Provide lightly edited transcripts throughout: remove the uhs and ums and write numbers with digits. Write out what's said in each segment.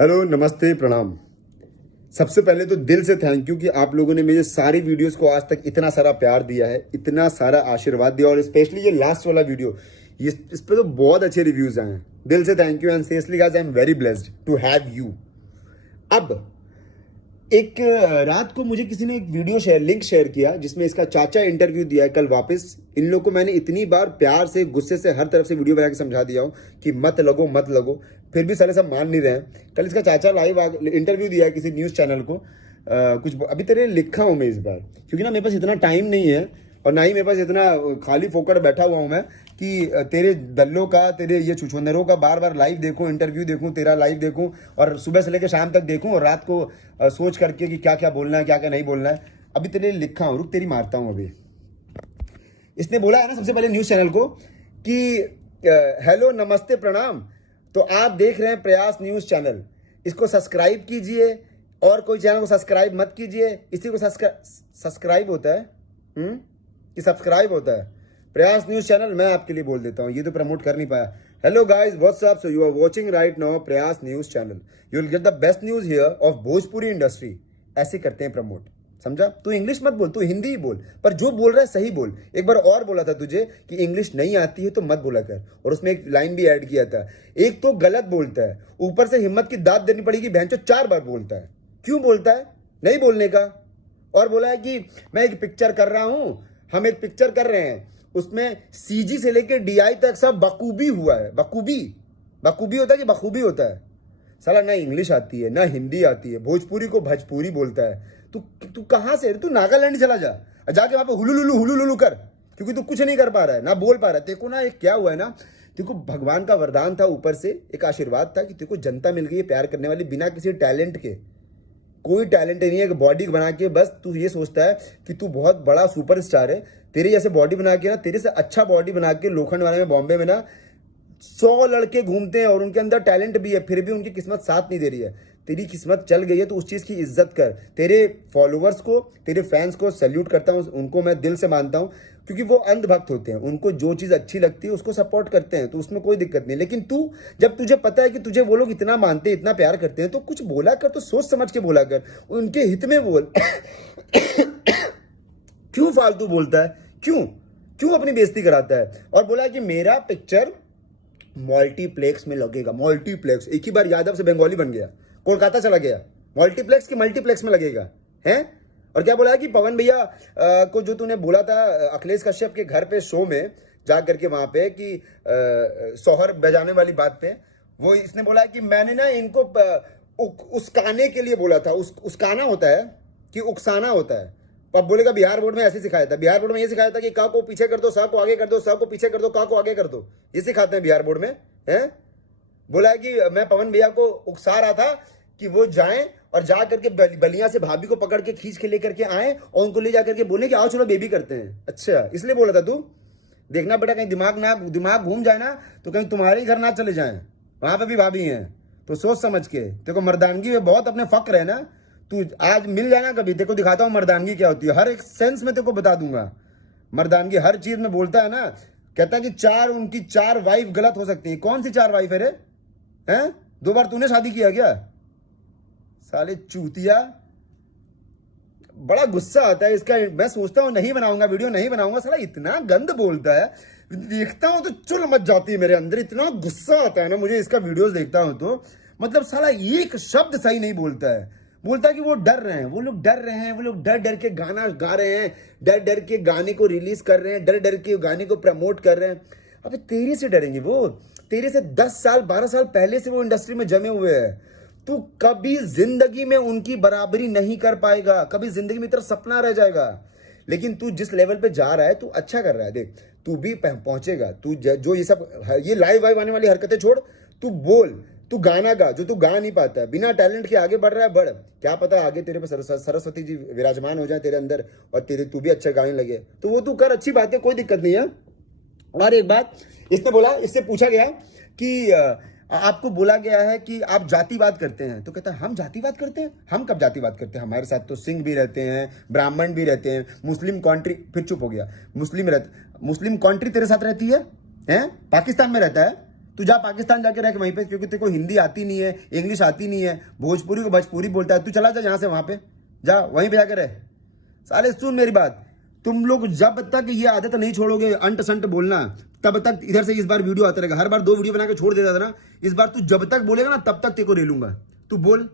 Hello, नमस्ते, प्रणाम। सबसे पहले तो दिल से थैंक यू कि आप लोगों ने मेरे सारी वीडियोस को आज तक इतना सारा प्यार दिया है, इतना सारा आशीर्वाद दिया, और स्पेशली ये लास्ट वाला वीडियो, ये इस पे तो बहुत अच्छे रिव्यूज आए हैं। दिल से thank you and seriously guys, I am very blessed to have you. अब एक रात को मुझे किसी ने एक वीडियो लिंक शेयर किया जिसमें इसका चाचा इंटरव्यू दिया है कल वापस। इन लोगों को मैंने इतनी बार प्यार से, गुस्से से, हर तरफ से वीडियो बना के समझा दिया हूं कि मत लगो मत लगो, फिर भी साले सब मान नहीं रहे हैं। कल इसका चाचा लाइव इंटरव्यू दिया है किसी न्यूज चैनल को। कुछ अभी तेरे लिखा हूं मैं इस बार, क्योंकि ना मेरे पास इतना टाइम नहीं है और ना ही मेरे पास इतना खाली फोकट बैठा हुआ हूं मैं कि तेरे दल्लों का, तेरे ये छुछुंदरों का बार बार लाइव देखूं, इंटरव्यू देखूं, तेरा लाइव देखूं और सुबह से लेकर शाम तक देखूं और रात को सोच करके कि क्या क्या बोलना है, क्या क्या नहीं बोलना है। अभी तेरे लिखा हूं, रुक तेरी मारता हूं अभी। इसने बोला है ना सबसे पहले न्यूज चैनल को कि हेलो, नमस्ते, प्रणाम। तो आप देख रहे हैं प्रयास न्यूज चैनल, इसको सब्सक्राइब कीजिए और कोई चैनल को सब्सक्राइब मत कीजिए। इसी को सब्सक्राइब होता है कि सब्सक्राइब होता है? प्रयास न्यूज चैनल मैं आपके लिए बोल देता हूं, ये तो प्रमोट कर नहीं पाया। Hello guys, what's up? So you are watching right now Prayas news channel. You will get the best news here of Bhojpuri industry. ऐसे करते हैं प्रमोट, समझा? तू इंग्लिश मत बोल, तू हिंदी ही बोल, पर जो बोल रहा है सही बोल। एक बार और बोला था तुझे कि इंग्लिश नहीं आती है तो मत बोला कर, और उसमें एक लाइन भी ऐड किया था, एक तो गलत बोलता है, ऊपर से हिम्मत की दाद देनी पड़ेगी, बहनचोद 4 बार बोलता है। क्यों बोलता है? नहीं बोलने का। और बोला है कि मैं एक पिक्चर कर रहा हूं, हम एक पिक्चर कर रहे हैं, उसमें सीजी से लेकर डीआई तक सब बखूबी हुआ है। बखूबी होता है कि बखूबी होता है? साला ना इंग्लिश आती है ना हिंदी आती है, भोजपुरी को भजपुरी बोलता है। तू कहां से? तू नागालैंड चला जा, जाके वहां पे हुलुलुलु कर, क्योंकि तू कुछ नहीं कर पा रहा है, ना बोल पा रहा है। तेको ना एक क्या हुआ है ना, तेको भगवान का वरदान था, ऊपर से एक आशीर्वाद था कि तेको जनता मिल गई है प्यार करने वाली, बिना किसी टैलेंट के। कोई टैलेंट नहीं है, एक बॉडी बना के बस तू ये सोचता है कि तू बहुत बड़ा सुपरस्टार है। तेरे जैसे बॉडी बना के ना, तेरे से अच्छा बॉडी बना के लोखंड वाले में, बॉम्बे में ना 100 लड़के घूमते हैं और उनके अंदर टैलेंट भी है, फिर भी उनकी किस्मत साथ नहीं दे रही है। तेरी किस्मत चल गई है तो उस चीज की इज्जत कर। तेरे फॉलोअर्स को, तेरे फैंस को सैल्यूट करता हूं, उनको मैं दिल से मानता हूं, क्योंकि वो अंधभक्त होते हैं, उनको जो चीज अच्छी लगती है उसको सपोर्ट करते हैं, तो उसमें कोई दिक्कत नहीं। लेकिन तू, जब तुझे पता है कि तुझे वो लोग इतना मानते हैं, इतना प्यार करते हैं, तो कुछ बोला कर तो सोच समझ के बोला कर, उनके हित में बोल। क्यों फालतू बोलता है? क्यों अपनी बेइज्जती कराता है? और बोला कि मेरा पिक्चर मल्टीप्लेक्स में लगेगा। मल्टीप्लेक्स, एक ही बार यादव से बंगाली बन गया, कोलकाता चला गया, मल्टीप्लेक्स की मल्टीप्लेक्स में लगेगा है। और क्या बोला है कि पवन भैया को जो तूने बोला था अखिलेश कश्यप के घर पे शो में जा करके वहां पे कि सोहर बजाने वाली बात पे, वो इसने बोला है कि मैंने ना इनको उस्काने के लिए बोला था। उस्काना होता है कि उकसाना होता है? अब बोलेगा बिहार बोर्ड में ऐसे सिखाया था, बिहार बोर्ड में ये सिखाया था कि का को पीछे कर दो, सा को आगे कर दो, सा को पीछे कर दो, का को आगे कर दो, ये सिखाते हैं बिहार बोर्ड में है। बोला है कि मैं पवन भैया को उकसा रहा था कि वो जाएं और जा करके बलिया से भाभी को पकड़ के खींच के लेकर के आए और उनको ले जाकर के बोले कि आओ चलो बेबी करते हैं। अच्छा, इसलिए बोला था तू? देखना बेटा, कहीं दिमाग घूम जाए ना तो कहीं तुम्हारे ही घर ना चले जाए, वहां पे भी भाभी हैं, तो सोच समझ के। देखो मर्दानगी में बहुत अपने फक्र है ना, तू आज मिल जाना कभी, तेको दिखाता हूं मर्दानगी क्या होती है, हर एक सेंस में तेको बता दूंगा मर्दानगी। हर चीज में बोलता है ना, कहता है कि उनकी 4 वाइफ गलत हो सकती है। कौन सी 4 वाइफ है रे? हैं? 2 बार तूने शादी किया क्या? साले चूतिया, बड़ा गुस्सा आता है इसका। मैं सोचता हूं नहीं बनाऊंगा वीडियो, नहीं बनाऊंगा, साला इतना गंद बोलता है, देखता हूं तो चुल मच जाती है मेरे अंदर, इतना गुस्सा आता है ना मुझे इसका वीडियोस देखता हूं तो। मतलब साला एक शब्द सही नहीं बोलता है। बोलता है कि वो डर रहे हैं, वो लोग डर रहे हैं, वो लोग डर डर के गाना गा रहे हैं, डर डर के गाने को रिलीज कर रहे हैं, डर डर के गाने को प्रमोट कर रहे हैं। अबे तेरे से डरेंगे वो? तेरे से 10 साल 12 साल पहले से वो इंडस्ट्री में जमे हुए हैं। तू कभी जिंदगी में उनकी बराबरी नहीं कर पाएगा, कभी जिंदगी में तेरा सपना रह जाएगा। लेकिन तू जिस लेवल पे जा रहा है, तू अच्छा कर रहा है, देख तू भी पहुंचेगा। तू जो ये सब, ये लाइव वाइव आने वाली हरकतें छोड़, तू बोल, तू गाना गा जो तू गा नहीं पाता है, बिना टैलेंट के आगे बढ़ रहा है, बढ़। क्या पता आगे तेरे पे सरस्वती जी विराजमान हो जाए तेरे अंदर और तू भी अच्छा गाने लगे, तो वो तू कर, अच्छी बात है, कोई दिक्कत नहीं है। और एक बात इसने बोला, इससे पूछा गया कि आपको बोला गया है कि आप जातिवाद करते हैं, तो कहता है हम जातिवाद करते हैं? हम कब जातिवाद करते हैं? हमारे साथ तो सिंह भी रहते हैं, ब्राह्मण भी रहते हैं, मुस्लिम कंट्री, फिर चुप हो गया, मुस्लिम कंट्री तेरे साथ रहती है? पाकिस्तान में रहता है, तू जा पाकिस्तान जाके रह वहीं पे, क्योंकि तेरे को हिंदी आती नहीं है, इंग्लिश आती नहीं है, भोजपुरी को भोजपुरी बोलता है, तू चला जा यहाँ से वहां पे, जा वहीं पे जाके रह। साले सुन मेरी बात, तुम लोग जब तक ये आदत नहीं छोड़ोगे अंट संट बोलना, तब तक इधर से इस बार वीडियो आता रहेगा। हर बार 2 वीडियो बना के छोड़ देता था ना, इस बार तू जब तक बोलेगा ना तब तक तेरे को ले लूंगा। तू बोल।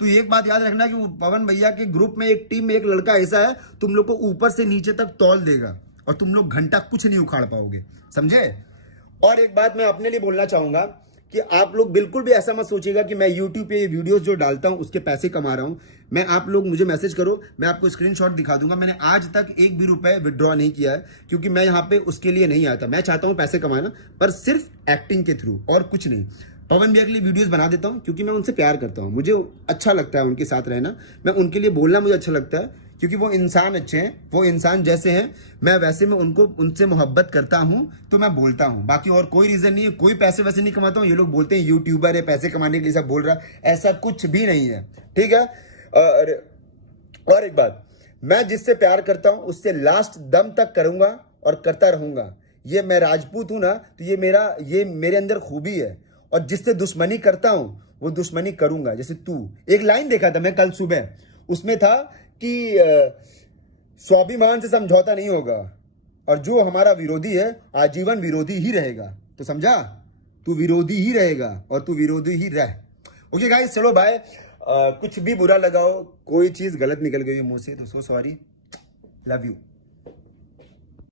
तू एक बात याद रखना कि वो पवन भैया के ग्रुप में एक टीम में एक लड़का ऐसा है, तुम लोग को ऊपर से नीचे तक तौल देगा और तुम लोग घंटा कुछ नहीं उखाड़ पाओगे, समझे। और एक बात मैं अपने लिए बोलना चाहूंगा कि आप लोग बिल्कुल भी ऐसा मत सोचिएगा कि मैं YouTube पे ये वीडियोस जो डालता हूं उसके पैसे कमा रहा हूं। मैं, आप लोग मुझे मैसेज करो, मैं आपको स्क्रीनशॉट दिखा दूंगा। मैंने आज तक एक भी रुपए विड्रॉ नहीं किया है, क्योंकि मैं यहाँ पे उसके लिए नहीं आया था। मैं चाहता हूं पैसे कमाना, पर सिर्फ एक्टिंग के थ्रू और कुछ नहीं। पवन भैया के लिए वीडियोस बना देता हूं क्योंकि मैं उनसे प्यार करता हूं, मुझे अच्छा लगता है उनके साथ रहना, मैं उनके लिए बोलना मुझे अच्छा लगता है, क्योंकि वो इंसान अच्छे हैं, वो इंसान जैसे हैं मैं वैसे में उनसे मोहब्बत करता हूं, तो मैं बोलता हूं। बाकी और कोई रीजन नहीं है, कोई पैसे वैसे नहीं कमाता हूं। ये लोग बोलते हैं यूट्यूबर है, पैसे कमाने के लिए सब बोल रहा है, ऐसा कुछ भी नहीं है, ठीक है। और एक बात, मैं जिससे प्यार करता हूं उससे लास्ट दम तक करूंगा और करता रहूंगा। ये मैं राजपूत हूं ना, तो ये मेरे अंदर खूबी है। और जिससे दुश्मनी करता हूं वो दुश्मनी करूंगा। जैसे तू, एक लाइन देखा था मैं कल सुबह, उसमें था कि स्वाभिमान से समझौता नहीं होगा और जो हमारा विरोधी है आजीवन विरोधी ही रहेगा। तो समझा, तू विरोधी ही रहेगा और तू विरोधी ही रह। ओके गाइस, चलो बाय। कुछ भी बुरा लगाओ, कोई चीज गलत निकल गई मुंह से तो सो सॉरी, लव यू।